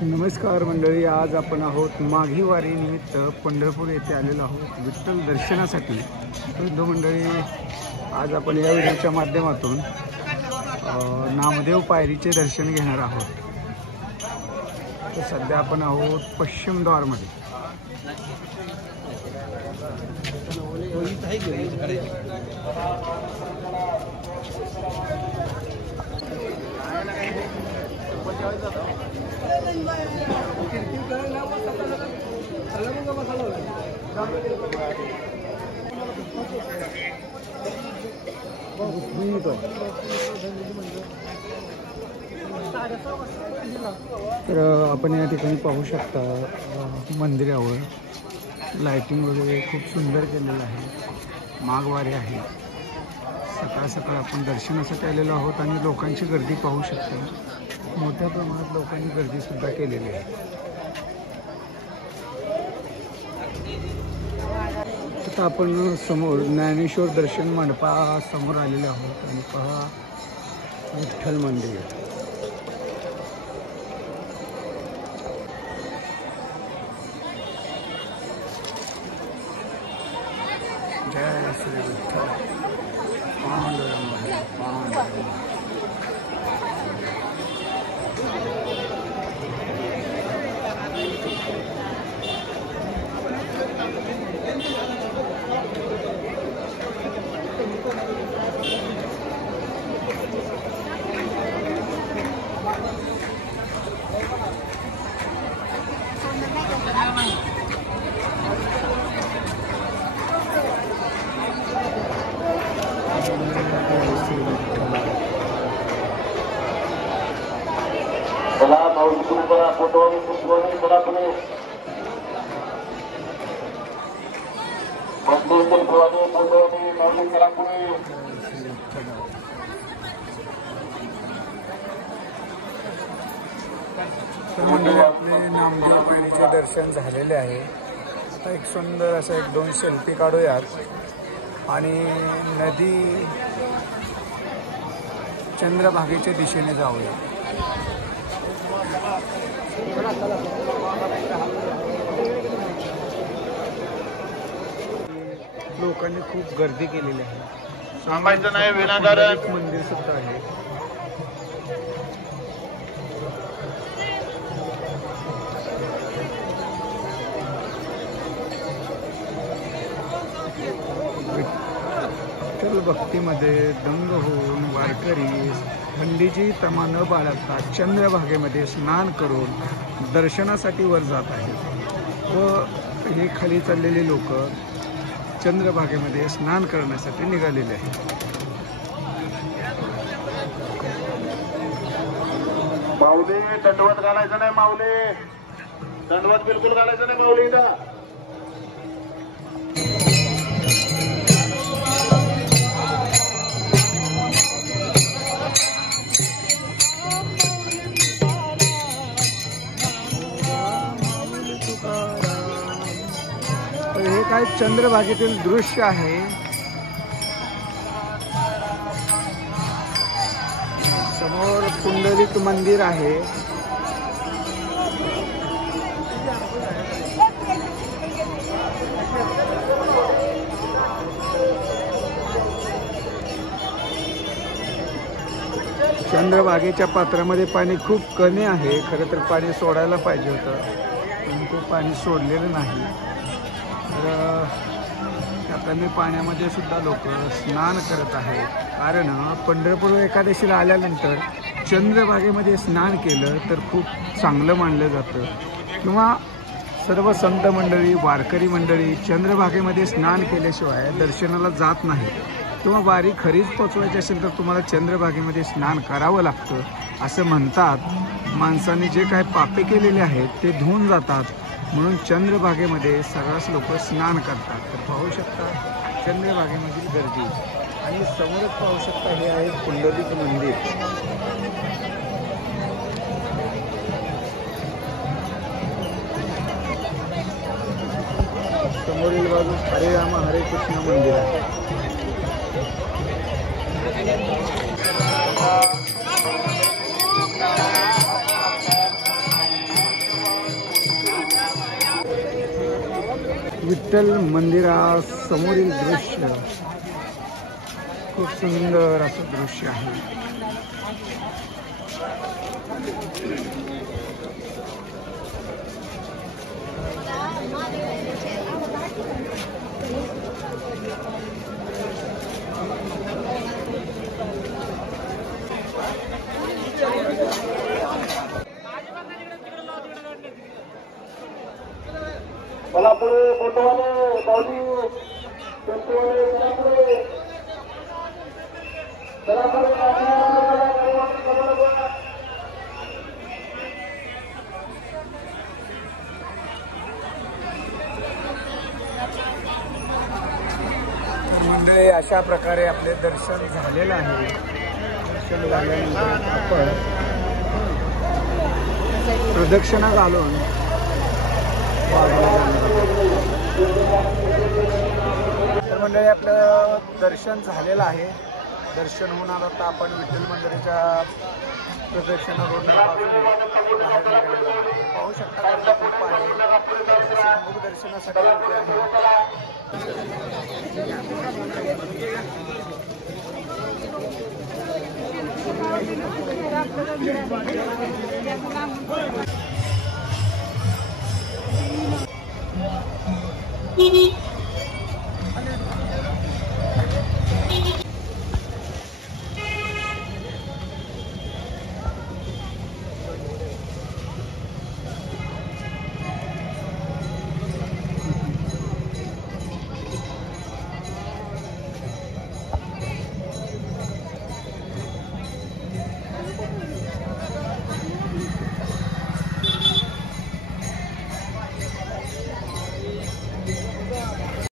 नमस्कार मंडळी, आज आपण आहोत माघी वारी निमित्त पंढरपूर येथे आलेलो आहोत विठ्ठल दर्शनासाठी। हिंदू मंडळी, आज आपण या व्हिडिओच्या माध्यमातून नामदेव पायरीचे दर्शन घेणार आहोत। तर सध्या आपण आहोत पश्चिम द्वारमध्ये। तर आपण या ठिकाणी पाहू शकता, मंदिरावर लाइटिंग वगैरे खूप सुंदर केलेलं आहे। माघवारी आहे। सकाळ सकाळ आपण दर्शनासाठी आलेलो आहोत आणि लोकांची गर्दी पाहू शकता। मोठ्या प्रमाणात लोकांनी गर्दी सुद्धा केलेली आहे। आता आपण समोर ज्ञानेश्वर दर्शन मंडपासमोर आलेले आहोत आणि पहा विठ्ठल मंदिर। जय श्री विठ्ठल। तर मंडळी, आपले नामदेव पायरीचे दर्शन झालेले आहे। आता एक सुंदर असं 1-2 सेल्फी काढूयात आणि नदी चंद्रभागेच्या दिशेने जाऊया। लोकांनी खूप गर्दी केलेली आहे। सांगायचं नाही विनाकारण मंदिर सुद्धा आहे। विठ्ठल भक्तीमध्ये दंग होऊन वारकरी थंडीची तमा न बाळगता चंद्रभागेमध्ये स्नान करून दर्शनासाठी वर जात आहेत व हे खाली चाललेले लोक चंद्रभागेमध्ये स्नान करण्यासाठी निघालेले आहेत। माऊली दंडवत घालायचं नाही, माऊली दंडवत बिलकुल घालायचं नाही माऊली इथं। हे काय चंद्रभागेतील दृश्य आहे। समोर पुंडलिक मंदिर आहे। चंद्रभागेच्या पात्रामध्ये पाणी खूप कमी आहे। खरं तर पाणी सोडायला पाहिजे होतं, पण ते पाणी सोडलेलं नाही। तर त्या कमी पाण्यामध्ये सुद्धा लोक स्नान करत आहेत, कारण पंढरपूर एकादशीला आल्यानंतर चंद्रभागेमध्ये स्नान केलं तर खूप चांगलं मानलं जातं, किंवा सर्व संत मंडळी वारकरी मंडळी चंद्रभागेमध्ये स्नान केल्याशिवाय दर्शनाला जात नाही, किंवा वारी खरीच पोचवायची असेल तर तुम्हाला चंद्रभागेमध्ये स्नान करावं लागतं असं म्हणतात। माणसाने जे काय पापे केलेले आहेत ते धुवून जातात, म्हणून चंद्रभागेमध्ये सर्रास लोक स्नान करतात। तर पाहू शकता चंद्रभागेमधील गर्दी, आणि समोरच पाहू शकता हे आहे पुंडलिक मंदिर। समोरील बाजूस हरे राम हरे कृष्ण मंदिर आहे। विठ्ठल मंदिरासमोरील दृश्य खूप सुंदर असं दृश्य आहे. मला पुढे फोटोवाले पावली टेम्पोवाले चला पुढे मंडळी अशा प्रकारे आपले दर्शन झालेलं आहे. दर्शन झाल्यानंतर आपण प्रदक्षिणा घालून तर मंडळी आपलं दर्शन झालेलं आहे. दर्शन होऊन आता आपण विठ्ठल मंदिराच्या प्रदक्षिणा रोडला बाहेर निघालेलो आहोत. पाहू शकता गर्दी खूप आहे. मुख दर्शनासाठी लोक आहेत.